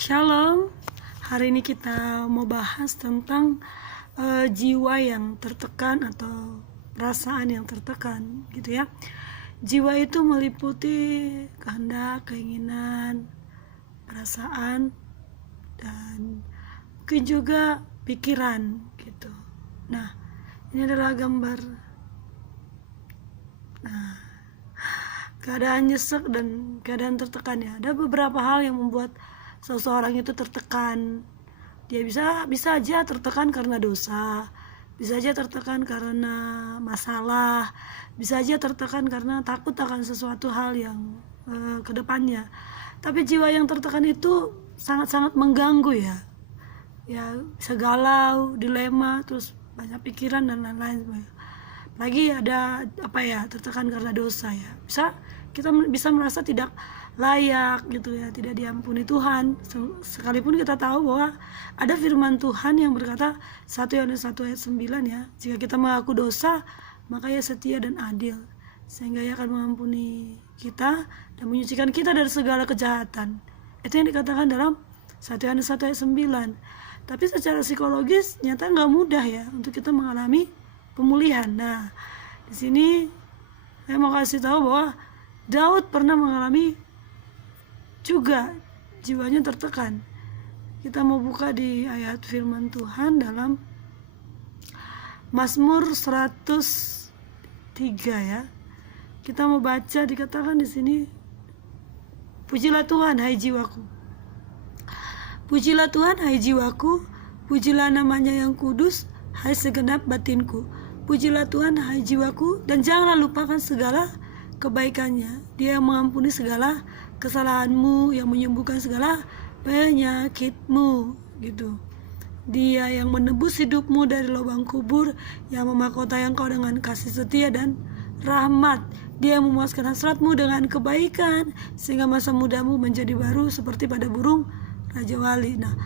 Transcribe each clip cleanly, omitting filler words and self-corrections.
Shalom, hari ini kita mau bahas tentang jiwa yang tertekan atau perasaan yang tertekan gitu ya. Jiwa itu meliputi kehendak, keinginan, perasaan, dan mungkin juga pikiran gitu. Nah, ini adalah gambar keadaan nyesek dan keadaan tertekan ya. Ada beberapa hal yang membuat seseorang itu tertekan. Dia bisa aja tertekan karena dosa, bisa aja tertekan karena masalah, bisa aja tertekan karena takut akan sesuatu hal yang ke depannya. Tapi jiwa yang tertekan itu sangat-sangat mengganggu ya. Ya, bisa galau, dilema, terus banyak pikiran dan lain-lain. Lagi ada tertekan karena dosa ya. Kita bisa merasa tidak layak gitu ya, tidak diampuni Tuhan, sekalipun kita tahu bahwa ada firman Tuhan yang berkata 1 Yohanes 1 ayat 9 ya, jika kita mengaku dosa maka Ia setia dan adil sehingga Ia akan mengampuni kita dan menyucikan kita dari segala kejahatan. Itu yang dikatakan dalam 1 Yohanes 1 ayat 9. Tapi secara psikologis nyata nggak mudah ya untuk kita mengalami pemulihan. Nah, di sini saya mau kasih tahu bahwa Daud pernah mengalami juga jiwanya tertekan. Kita mau buka di ayat firman Tuhan dalam Mazmur 103 ya. Kita mau baca, dikatakan di sini, pujilah Tuhan hai jiwaku. Pujilah Tuhan hai jiwaku, pujilah namanya yang kudus hai segenap batinku. Pujilah Tuhan hai jiwaku dan janganlah lupakan segala kebaikannya. Dia yang mengampuni segala kesalahanmu, yang menyembuhkan segala penyakitmu gitu. Dia yang menebus hidupmu dari lubang kubur, yang memahkotai engkau dengan kasih setia dan rahmat. Dia yang memuaskan hasratmu dengan kebaikan sehingga masa mudamu menjadi baru seperti pada burung raja wali. Nah,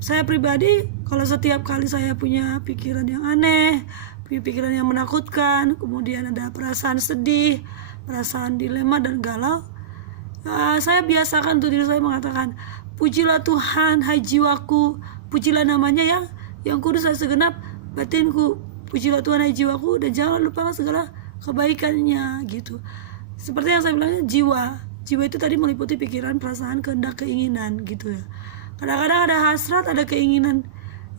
saya pribadi kalau setiap kali saya punya pikiran yang aneh, pikiran yang menakutkan, kemudian ada perasaan sedih, perasaan dilema dan galau, saya biasakan tuh diri saya mengatakan, pujilah Tuhan hai jiwaku, pujilah namanya yang kudus hai segenap batinku. Pujilah Tuhan hai jiwaku dan jangan lupakan segala kebaikannya gitu. Seperti yang saya bilang, jiwa itu tadi meliputi pikiran, perasaan, kehendak, keinginan gitu ya. Kadang-kadang ada hasrat, ada keinginan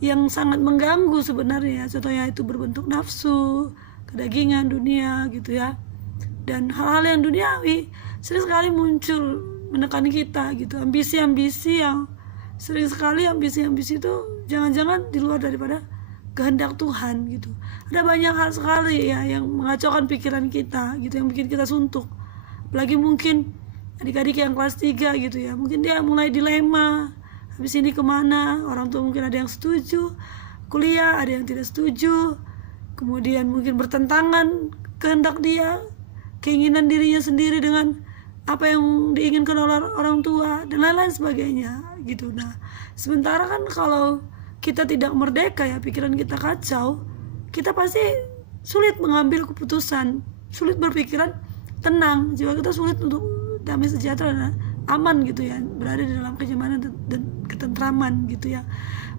yang sangat mengganggu sebenarnya. Contohnya itu berbentuk nafsu, kedagingan, dunia gitu ya. Dan hal-hal yang duniawi sering sekali muncul menekan kita gitu. Ambisi-ambisi yang sering sekali ambisi-ambisi itu jangan-jangan di luar daripada kehendak Tuhan gitu. Ada banyak hal sekali ya yang mengacaukan pikiran kita gitu, yang bikin kita suntuk. Apalagi mungkin adik-adik yang kelas 3 gitu ya, mungkin dia mulai dilema, habis ini kemana, orang tua mungkin ada yang setuju kuliah, ada yang tidak setuju, kemudian mungkin bertentangan kehendak dia, keinginan dirinya sendiri dengan apa yang diinginkan oleh orang tua dan lain-lain sebagainya gitu. Nah, sementara kan kalau kita tidak merdeka ya, pikiran kita kacau, kita pasti sulit mengambil keputusan, sulit berpikiran tenang, jiwa kita sulit untuk damai sejahtera dan aman gitu ya, berada di dalam kenyamanan dan ketentraman gitu ya.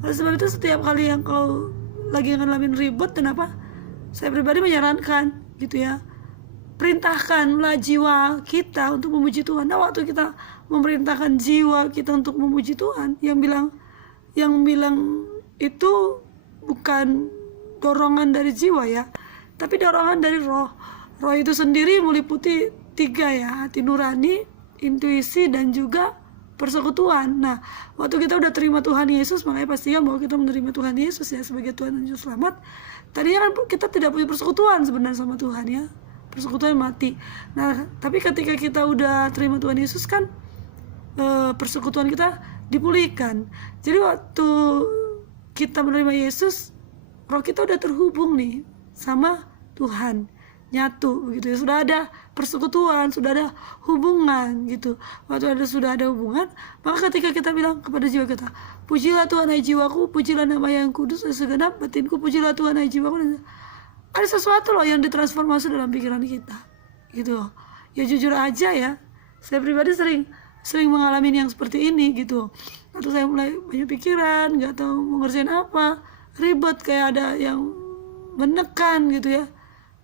Oleh sebab itu setiap kali yang kau lagi ngalamin ribut, kenapa? Saya pribadi menyarankan gitu ya, perintahkanlah jiwa kita untuk memuji Tuhan. Nah, waktu kita memerintahkan jiwa kita untuk memuji Tuhan, yang bilang itu bukan dorongan dari jiwa ya, tapi dorongan dari roh. Roh itu sendiri meliputi 3 ya, hati nurani, intuisi dan juga persekutuan. Nah, waktu kita udah terima Tuhan Yesus, makanya pastikan bahwa kita menerima Tuhan Yesus ya sebagai Tuhan dan Juru Selamat. Tadinya kan kita tidak punya persekutuan sebenarnya sama Tuhan ya, persekutuan mati. Nah, tapi ketika kita udah terima Tuhan Yesus kan persekutuan kita dipulihkan. Jadi waktu kita menerima Yesus, roh kita udah terhubung nih sama Tuhan, nyatu begitu ya, sudah ada persekutuan, sudah ada hubungan gitu. Waktu sudah ada hubungan, maka ketika kita bilang kepada jiwa kita, pujilah Tuhan hai jiwaku, pujilah nama yang kudus segenap batinku, pujilah Tuhan hai jiwaku, ada sesuatu loh yang ditransformasi dalam pikiran kita gitu loh. Ya jujur aja ya, saya pribadi sering sering mengalami yang seperti ini gitu. Atau saya mulai banyak pikiran, nggak tahu mau ngerjain apa, ribet, kayak ada yang menekan gitu ya.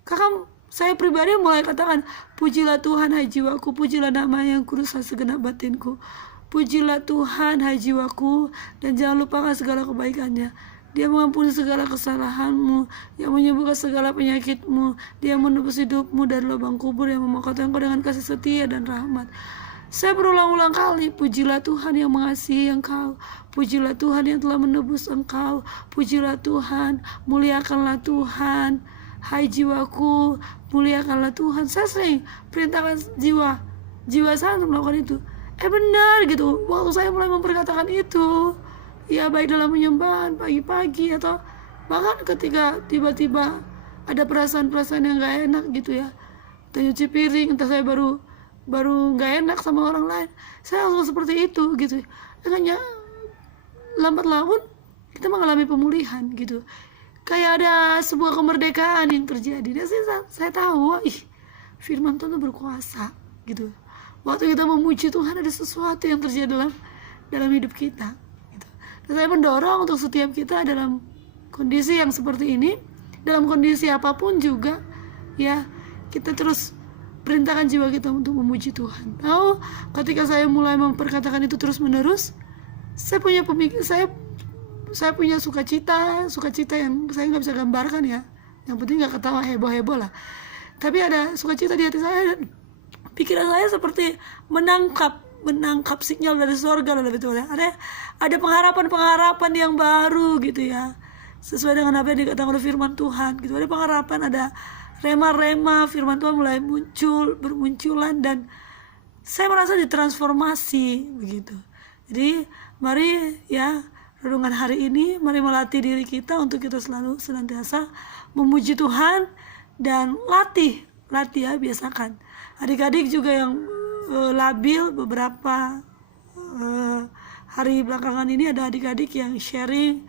Kakak, saya pribadi mulai katakan, pujilah Tuhan hai jiwaku, pujilah nama yang kudus hai segenap batinku. Pujilah Tuhan hai jiwaku, dan jangan lupakan segala kebaikannya. Dia mengampuni segala kesalahanmu, yang menyembuhkan segala penyakitmu. Dia menebus hidupmu dari lubang kubur, yang memahkoti engkau dengan kasih setia dan rahmat. Saya berulang-ulang kali, pujilah Tuhan yang mengasihi engkau, pujilah Tuhan yang telah menebus engkau, pujilah Tuhan, muliakanlah Tuhan, hai jiwaku, muliakanlah Tuhan. Saya sering perintahkan jiwa saya untuk melakukan itu. Benar gitu, waktu saya mulai memperkatakan itu, ya baik dalam penyembahan pagi-pagi atau bahkan ketika tiba-tiba ada perasaan-perasaan yang gak enak gitu ya, entah nyuci piring, entah saya baru gak enak sama orang lain, saya langsung seperti itu gitu. Hanya lambat laun kita mengalami pemulihan gitu, kayak ada sebuah kemerdekaan yang terjadi. Dan saya tahu, firman Tuhan itu berkuasa gitu. Waktu kita memuji Tuhan, ada sesuatu yang terjadi dalam hidup kita gitu. Dan saya mendorong untuk setiap kita dalam kondisi yang seperti ini, dalam kondisi apapun juga ya, kita terus perintahkan jiwa kita untuk memuji Tuhan. Tahu, ketika saya mulai memperkatakan itu terus menerus, saya punya sukacita yang saya nggak bisa gambarkan ya. Yang penting nggak ketawa heboh-heboh lah. Tapi ada sukacita di hati saya, dan pikiran saya seperti menangkap sinyal dari sorga dalam itu ya. Ada pengharapan yang baru gitu ya, sesuai dengan apa yang dikatakan oleh firman Tuhan gitu. Ada pengharapan, ada rema firman Tuhan mulai bermunculan, dan saya merasa ditransformasi begitu. Jadi mari ya, renungan hari ini, mari melatih diri kita untuk kita selalu senantiasa memuji Tuhan, dan latih ya, biasakan. Adik-adik juga yang labil, beberapa hari belakangan ini ada adik-adik yang sharing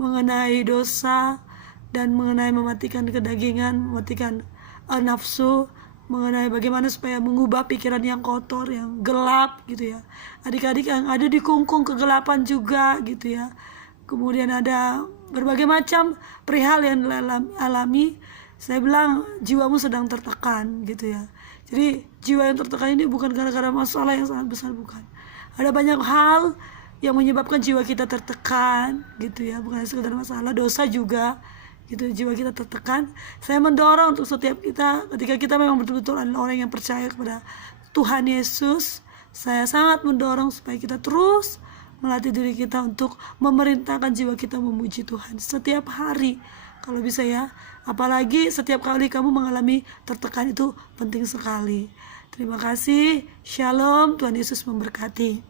mengenai dosa dan mengenai mematikan kedagingan, mematikan nafsu, mengenai bagaimana supaya mengubah pikiran yang kotor, yang gelap gitu ya. Adik-adik yang ada di kungkung kegelapan juga gitu ya. Kemudian ada berbagai macam perihal yang alami. Saya bilang jiwamu sedang tertekan gitu ya. Jadi jiwa yang tertekan ini bukan gara-gara masalah yang sangat besar, bukan. Ada banyak hal yang menyebabkan jiwa kita tertekan gitu ya, bukan sekedar masalah, dosa juga gitu, jiwa kita tertekan. Saya mendorong untuk setiap kita, ketika kita memang betul-betul adalah orang yang percaya kepada Tuhan Yesus, saya sangat mendorong supaya kita terus melatih diri kita untuk memerintahkan jiwa kita memuji Tuhan setiap hari kalau bisa ya. Apalagi setiap kali kamu mengalami tertekan, itu penting sekali. Terima kasih. Shalom. Tuhan Yesus memberkati.